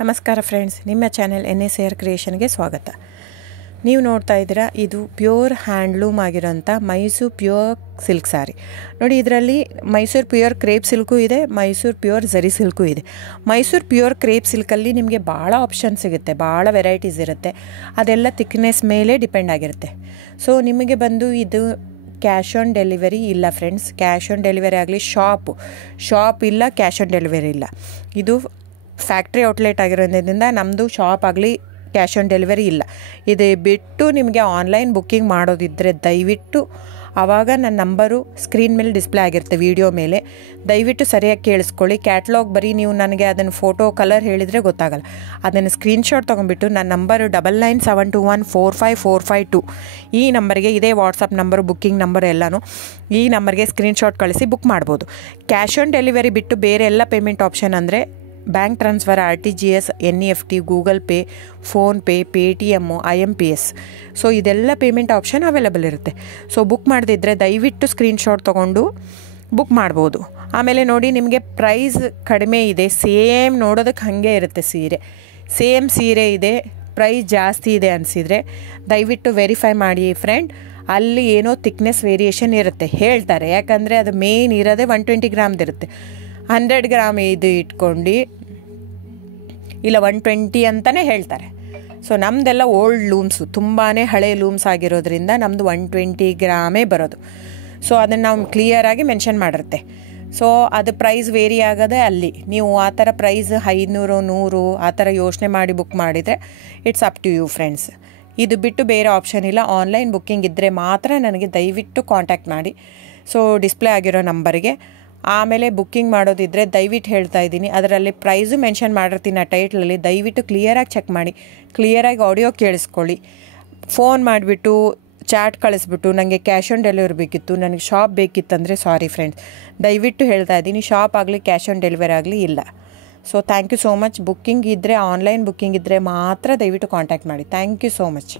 ನಮಸ್ಕಾರ ಫ್ರೆಂಡ್ಸ್, ನಿಮ್ಮ channel NSAR ಕ್ರಿಯೇಷನ್ಗೆ ಸ್ವಾಗತ. ನೀವು ನೋಡ್ತಾ ಇದ್ದೀರಾ, ಇದು ಪ್ಯೂರ್ ಹ್ಯಾಂಡ್ಲೂಮ್ ಆಗಿರೋಂಥ ಮೈಸೂರು ಪ್ಯೂರ್ ಸಿಲ್ಕ್ ಸ್ಯಾರಿ. ನೋಡಿ, ಇದರಲ್ಲಿ ಮೈಸೂರು ಪ್ಯೂರ್ ಕ್ರೇಪ್ ಸಿಲ್ಕು ಇದೆ, ಮೈಸೂರು ಪ್ಯೂರ್ ಝರಿ ಸಿಲ್ಕು ಇದೆ. ಮೈಸೂರು ಪ್ಯೂರ್ ಕ್ರೇಪ್ ಸಿಲ್ಕಲ್ಲಿ ನಿಮಗೆ ಭಾಳ ಆಪ್ಷನ್ ಸಿಗುತ್ತೆ, ಭಾಳ ವೆರೈಟೀಸ್ ಇರುತ್ತೆ. ಅದೆಲ್ಲ ಥಿಕ್ನೆಸ್ ಮೇಲೆ ಡಿಪೆಂಡ್ ಆಗಿರುತ್ತೆ. ಸೊ ನಿಮಗೆ ಬಂದು ಇದು ಕ್ಯಾಶ್ ಆನ್ ಡೆಲಿವರಿ ಇಲ್ಲ ಫ್ರೆಂಡ್ಸ್. ಕ್ಯಾಶ್ ಆನ್ ಡೆಲಿವರಿ ಆಗಲಿ, ಶಾಪ್ ಇಲ್ಲ, ಕ್ಯಾಶ್ ಆನ್ ಡೆಲಿವರಿ ಇಲ್ಲ. ಇದು ಫ್ಯಾಕ್ಟ್ರಿ ಔಟ್ಲೆಟ್ ಆಗಿರೋದ್ರಿಂದ ನಮ್ಮದು ಶಾಪ್ ಆಗಲಿ ಕ್ಯಾಶ್ ಆನ್ ಡೆಲಿವರಿ ಇಲ್ಲ. ಇದು ಬಿಟ್ಟು ನಿಮಗೆ ಆನ್ಲೈನ್ ಬುಕ್ಕಿಂಗ್ ಮಾಡೋದಿದ್ದರೆ ದಯವಿಟ್ಟು ಆವಾಗ ನನ್ನ ನಂಬರು ಸ್ಕ್ರೀನ್ ಮೇಲೆ ಡಿಸ್ಪ್ಲೇ ಆಗಿರುತ್ತೆ, ವಿಡಿಯೋ ಮೇಲೆ. ದಯವಿಟ್ಟು ಸರಿಯಾಗಿ ಕೇಳಿಸ್ಕೊಳ್ಳಿ. ಕ್ಯಾಟ್ಲಾಗ್ ಬರೀ ನೀವು ನನಗೆ ಅದನ್ನು ಫೋಟೋ ಕಲರ್ ಹೇಳಿದರೆ ಗೊತ್ತಾಗಲ್ಲ. ಅದನ್ನು ಸ್ಕ್ರೀನ್ಶಾಟ್ ತೊಗೊಂಡ್ಬಿಟ್ಟು ನನ್ನ ನಂಬರು 9972145452 ಈ ನಂಬರ್ಗೆ, ಇದೇ ವಾಟ್ಸಪ್ ನಂಬರು, ಬುಕ್ಕಿಂಗ್ ನಂಬರ್ ಎಲ್ಲನೂ ಈ ನಂಬರ್ಗೆ ಸ್ಕ್ರೀನ್ಶಾಟ್ ಕಳಿಸಿ ಬುಕ್ ಮಾಡ್ಬೋದು. ಕ್ಯಾಶ್ ಆನ್ ಡೆಲಿವರಿ ಬಿಟ್ಟು ಬೇರೆ ಎಲ್ಲ ಪೇಮೆಂಟ್ ಆಪ್ಷನ್ ಅಂದರೆ bank transfer, RTGS, NEFT, Google pay, PhonePe, Paytm, IMPS. So ಇದೆಲ್ಲ ಪೇಮೆಂಟ್ ಆಪ್ಷನ್ ಅವೈಲೇಬಲ್ ಇರುತ್ತೆ. ಸೊ ಬುಕ್ ಮಾಡದಿದ್ದರೆ ದಯವಿಟ್ಟು ಸ್ಕ್ರೀನ್ಶಾಟ್ ತೊಗೊಂಡು ಬುಕ್ ಮಾಡ್ಬೋದು. ಆಮೇಲೆ ನೋಡಿ, ನಿಮಗೆ ಪ್ರೈಸ್ ಕಡಿಮೆ ಇದೆ, ಸೇಮ್ ನೋಡೋದಕ್ಕೆ ಹಾಗೆ ಇರುತ್ತೆ ಸೇಮ್ ಸೀರೆ ಇದೆ, ಪ್ರೈಸ್ ಜಾಸ್ತಿ ಇದೆ ಅನಿಸಿದರೆ ದಯವಿಟ್ಟು ವೆರಿಫೈ ಮಾಡಿ ಫ್ರೆಂಡ್. ಅಲ್ಲಿ ಏನೋ ಥಿಕ್ನೆಸ್ ವೇರಿಯೇಷನ್ ಇರುತ್ತೆ ಹೇಳ್ತಾರೆ, ಯಾಕಂದರೆ ಅದು ಮೇನ್ ಇರೋದೇ 120 ಗ್ರಾಮ್ದಿರುತ್ತೆ. 100 ಗ್ರಾಮ್ ಇದು ಇಟ್ಕೊಂಡು ಇಲ್ಲ 120 ಅಂತಲೇ ಹೇಳ್ತಾರೆ. ಸೊ ನಮ್ಮದೆಲ್ಲ ಓಲ್ಡ್ ಲೂಮ್ಸು, ತುಂಬಾ ಹಳೆ ಲೂಮ್ಸ್ ಆಗಿರೋದ್ರಿಂದ ನಮ್ಮದು 120 ಗ್ರಾಮೇ ಬರೋದು. ಸೊ ಅದನ್ನು ನಾವು ಕ್ಲಿಯರಾಗಿ ಮೆನ್ಷನ್ ಮಾಡಿರುತ್ತೆ. ಸೊ ಅದು ಪ್ರೈಸ್ ವೇರಿ ಆಗೋದೇ ಅಲ್ಲಿ. ನೀವು ಆ ಥರ ಪ್ರೈಸ್ 500, 100 ಆ ಥರ ಯೋಚನೆ ಮಾಡಿ ಬುಕ್ ಮಾಡಿದರೆ it's up to you friends. ಇದು ಬಿಟ್ಟು ಬೇರೆ ಆಪ್ಷನ್ ಇಲ್ಲ. ಆನ್ಲೈನ್ ಬುಕ್ಕಿಂಗ್ ಇದ್ದರೆ ಮಾತ್ರ ನನಗೆ ದಯವಿಟ್ಟು ಕಾಂಟ್ಯಾಕ್ಟ್ ಮಾಡಿ. ಸೊ ಡಿಸ್ಪ್ಲೇ ಆಗಿರೋ ನಂಬರಿಗೆ. ಆಮೇಲೆ ಬುಕ್ಕಿಂಗ್ ಮಾಡೋದಿದ್ದರೆ ದಯವಿಟ್ಟು ಹೇಳ್ತಾ ಇದ್ದೀನಿ, ಅದರಲ್ಲಿ ಪ್ರೈಸು ಮೆನ್ಷನ್ ಮಾಡಿರ್ತೀನಿ ಆ ಟೈಟ್ಲಲ್ಲಿ. ದಯವಿಟ್ಟು ಕ್ಲಿಯರಾಗಿ ಚೆಕ್ ಮಾಡಿ, ಕ್ಲಿಯರಾಗಿ ಆಡಿಯೋ ಕೇಳಿಸ್ಕೊಳ್ಳಿ. ಫೋನ್ ಮಾಡಿಬಿಟ್ಟು ಚಾಟ್ ಕಳಿಸ್ಬಿಟ್ಟು ನನಗೆ ಕ್ಯಾಶ್ ಆನ್ ಡೆಲಿವರಿ ಬೇಕಿತ್ತು, ನನಗೆ ಶಾಪ್ ಬೇಕಿತ್ತಂದರೆ ಸಾರಿ ಫ್ರೆಂಡ್ಸ್, ದಯವಿಟ್ಟು ಹೇಳ್ತಾ ಇದ್ದೀನಿ, ಶಾಪ್ ಆಗಲಿ ಕ್ಯಾಶ್ ಆನ್ ಡೆಲಿವರಿ ಆಗಲಿ ಇಲ್ಲ. So thank you so much. Booking ಇದ್ದರೆ, ಆನ್ಲೈನ್ ಬುಕ್ಕಿಂಗ್ ಇದ್ದರೆ ಮಾತ್ರ ದಯವಿಟ್ಟು ಕಾಂಟ್ಯಾಕ್ಟ್ ಮಾಡಿ. Thank you so much.